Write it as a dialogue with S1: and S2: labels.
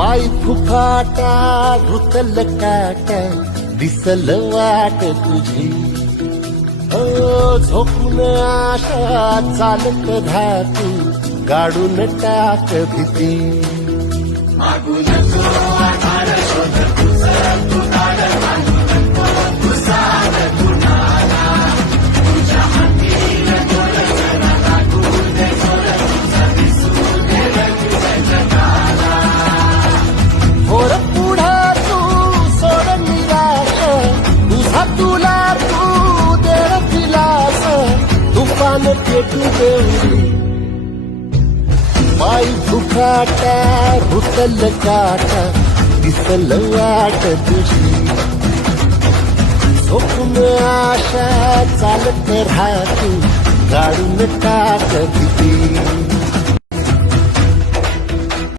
S1: पाय फुकाटा रुतल काटा दिसल वाट तुझी. हो झोपून आशा चालत धातू गाडून टाक भीती. होर तुफान पेटू देवरी पाय दुखाटा काटा दिसल वाट तुझी. झोपून आशा चालत राहतो काढून टाक किती